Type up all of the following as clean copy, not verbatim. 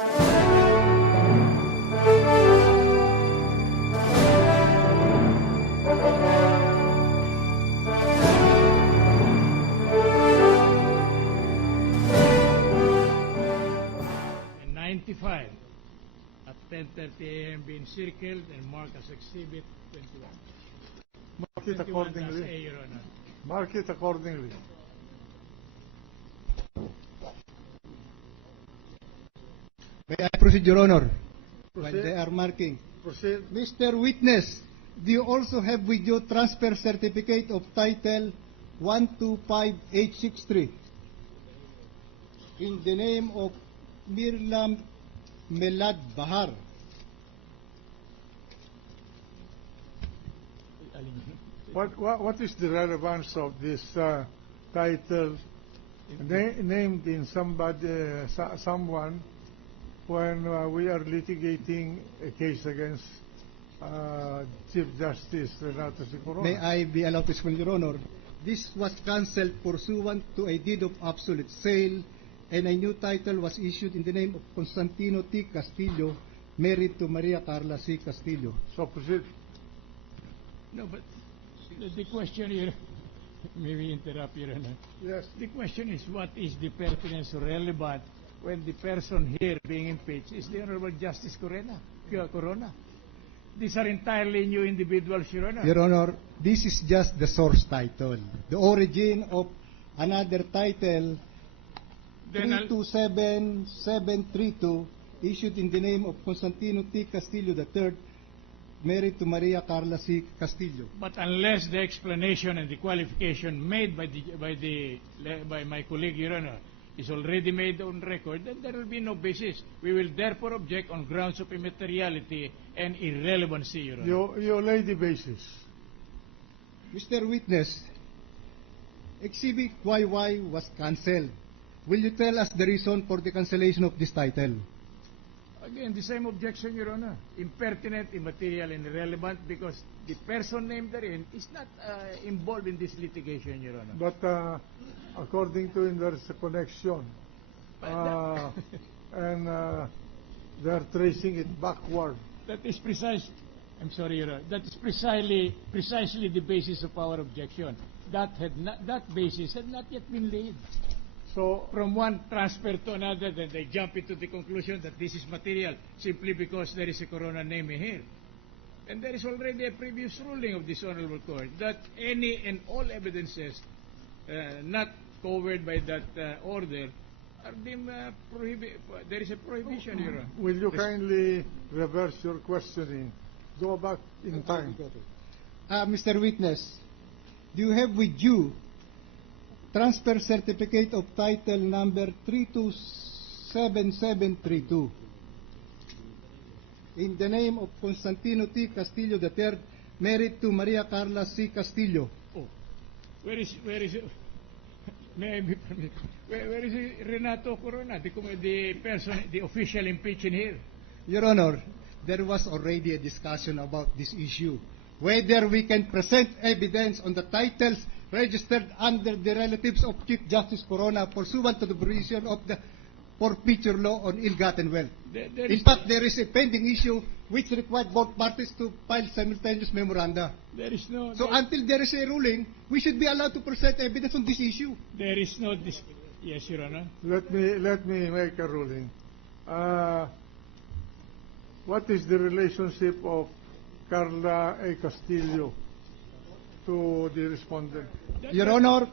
And 95 at 10:30 a.m. be encircled and marked as Exhibit 21. Mark it 21 accordingly. A, Your Honor. Mark it accordingly. May I proceed, Your Honor? While Proceed. they are marking. Proceed. Mr. Witness, do you also have with you transfer certificate of title 125863 in the name of Mirlam Melad Bahar? What is the relevance of this title named in someone when we are litigating a case against Chief Justice Renato Sicorona? May I be allowed to explain, Your Honor? This was cancelled pursuant to a deed of absolute sale, and a new title was issued in the name of Constantino T. Castillo, married to Maria Carla C. Castillo. So proceed. No, but the question here, maybe interrupt, Your Honor. Yes. The question is, what is the pertinence or relevant when the person here being impeached is the Honorable Justice Corona? These are entirely new individuals, Your Honor. Your Honor, this is just the source title. The origin of another title, Then I'll- 327732, issued in the name of Constantino T. Castillo III, married to Maria Carla C. Castillo. But unless the explanation and the qualification made by my colleague, Your Honor, is already made on record, then there will be no basis. We will therefore object on grounds of immateriality and irrelevancy, Your Honor. You lay the basis. Mr. Witness, Exhibit YY was cancelled. Will you tell us the reason for the cancellation of this title? Again, the same objection, Your Honor. Impertinent, immaterial, and irrelevant because the person named therein is not involved in this litigation, Your Honor. But according to him, there's a connection. And they're tracing it backward. That is precise. I'm sorry, Your Honor. That is precisely the basis of our objection. That basis had not yet been laid. So, From one transfer to another, then they jump into the conclusion that this is material simply because there is a Corona name here. And there is already a previous ruling of this Honorable Court that any and all evidences not covered by that order are deemed there is a prohibition, Your Honor. will you kindly reverse your questioning? Go back in time. Mr. Witness, do you have with you transfer certificate of title number 327732 in the name of Constantino T. Castillo III, married to Maria Carla C. Castillo? Oh, where is may I be permitted? Where is Renato Corona, the person, the official impeached in here? Your Honor, there was already a discussion about this issue, whether we can present evidence on the titles registered under the relatives of Chief Justice Corona pursuant to the provision of the forfeiture law on ill-gotten wealth. In fact, there is a pending issue which required both parties to file simultaneous memoranda. There is no. So until there is a ruling, we should be allowed to present evidence on this issue. There is no. Yes, Your Honor. Let me make a ruling. What is the relationship of Carla A. Castillo to the respondent? Your Honor,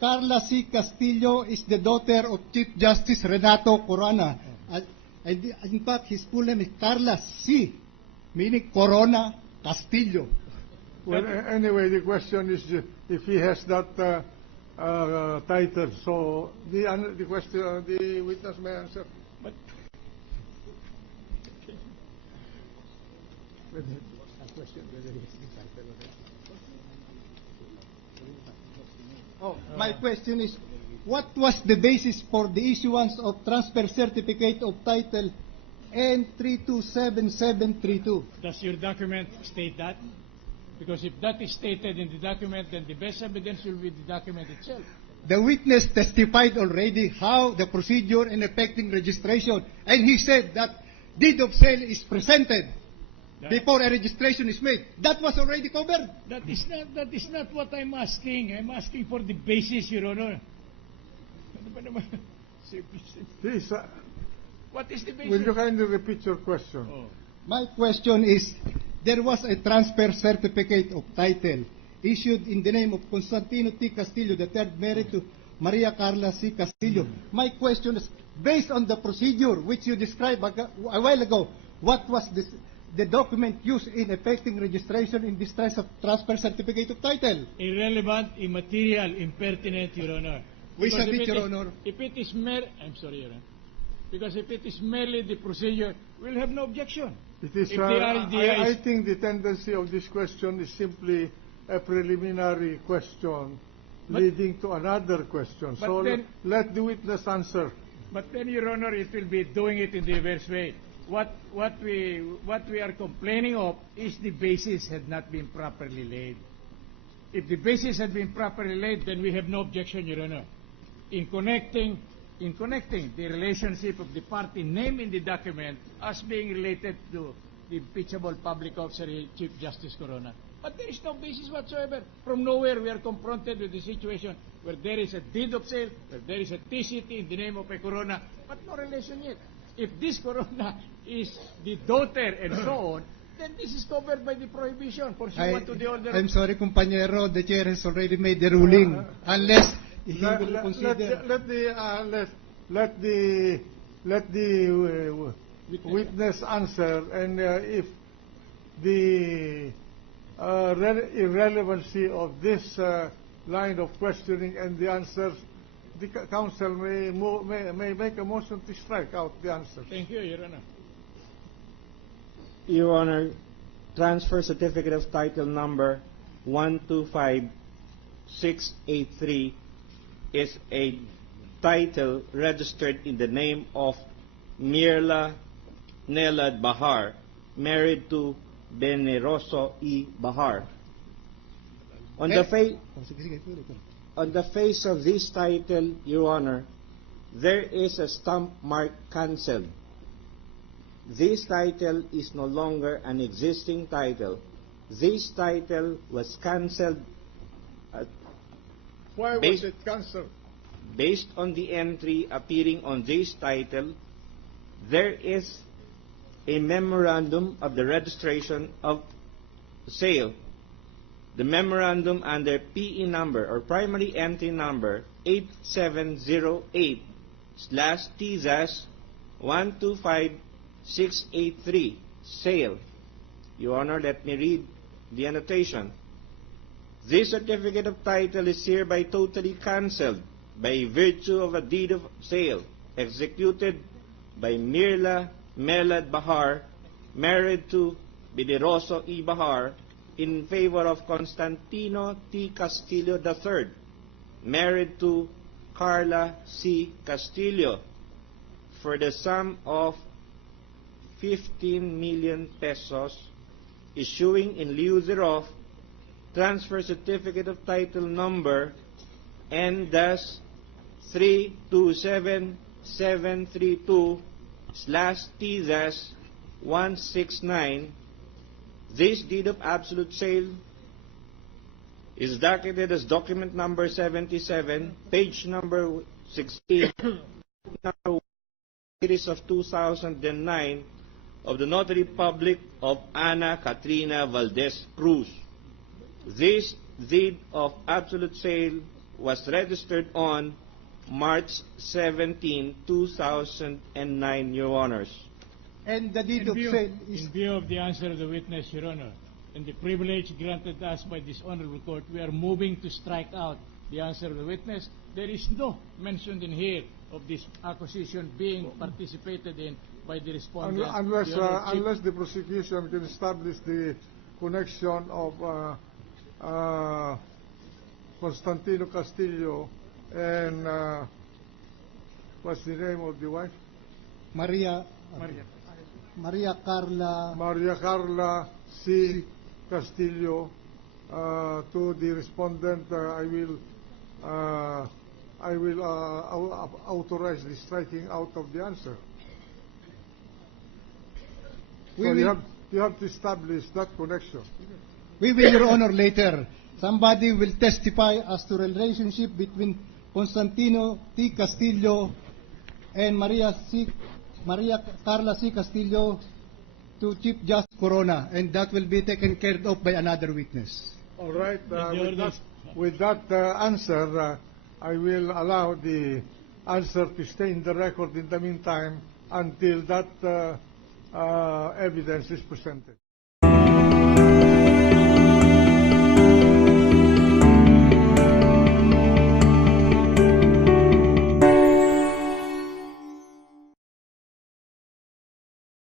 Carla C. Castillo is the daughter of Chief Justice Renato Corona. In fact, his full name is Carla C., meaning Corona Castillo. Well, anyway, the question is if he has that title. So the question, the witness may answer. But My question is, what was the basis for the issuance of transfer certificate of title N327732? does your document state that? Because if that is stated in the document, then the best evidence will be the document itself. The witness testified already how the procedure in effecting registration, and he said that deed of sale is presented before a registration is made. That was already covered. That is not what I'm asking. I'm asking for the basis, Your Honor. Please, What is the basis? will you kindly repeat your question? Oh. My question is, there was a transfer certificate of title issued in the name of Constantino T. Castillo III, married to Maria Carla C. Castillo. My question is, based on the procedure which you described a while ago, what was the document used in effecting registration in this transfer certificate of title? Irrelevant, immaterial, impertinent, Your Honor. We Because submit, if it Your is- Honor. If it is mere, I'm sorry, Your Honor. Because if it is merely the procedure, we'll have no objection. It is, If the idea I is- think the tendency of this question is simply a preliminary question But- leading to another question. But So then- let the witness answer. But then, Your Honor, it will be doing it in the reverse way. What we are complaining of is the basis had not been properly laid. If the basis had been properly laid, then we have no objection, Your Honor, in connecting the relationship of the party named in the document as being related to the impeachable public officer, Chief Justice Corona. But there is no basis whatsoever. From nowhere, we are confronted with the situation where there is a deed of sale, where there is a TCT in the name of a Corona, but no relation yet. If this Corona is the daughter and so on, then this is covered by the prohibition pursuant to the order. I'm sorry, compañero, the chair has already made the ruling. Unless he will consider... Let the witness answer, and if the irrelevancy of this line of questioning and the answers, the counsel may make a motion to strike out the answers. Thank you, Your Honor. Your Honor, transfer certificate of title number 125683 is a title registered in the name of Mirla Nelad Bahar, married to Beneroso E. Bahar. On the face of this title, Your Honor, there is a stamp mark cancelled. This title is no longer an existing title. This title was cancelled Why was it cancelled? based on the entry appearing on this title. There is a memorandum of the registration of sale. The memorandum under PE number or primary entry number 8708/TZAS-125683 sale. Your Honor, let me read the annotation. This certificate of title is hereby totally cancelled by virtue of a deed of sale executed by Mirla Melad Bahar, married to Bideroso E. Bahar, in favor of Constantino T. Castillo III, married to Carla C. Castillo, for the sum of 15 million pesos, issuing in lieu thereof transfer certificate of title number N-327732/TZAS-169. This deed of absolute sale is docketed as document number 77, page number 16, number series of 2009 of the Notary Public of Ana Katrina Valdez Cruz. This deed of absolute sale was registered on March 17, 2009, Your Honors. And the deed of sale is... In view of the answer of the witness, Your Honor, and the privilege granted us by this honorable court, we are moving to strike out the answer of the witness. There is no mention in here of this acquisition being participated in by the respondent. Unless the prosecution can establish the connection of Constantino Castillo and what's the name of the wife? Maria Carla... Maria Carla C. Castillo. To the respondent, I will I will authorize the striking out of the answer. We So will- you have to establish that connection. We will, Your Honor, later. Somebody will testify as to relationship between Constantino T. Castillo and Maria Carla C. Castillo to Chief Justice Corona, and that will be taken care of by another witness. All right. Your With that answer, I will allow the answer to stay in the record in the meantime until that evidence is presented.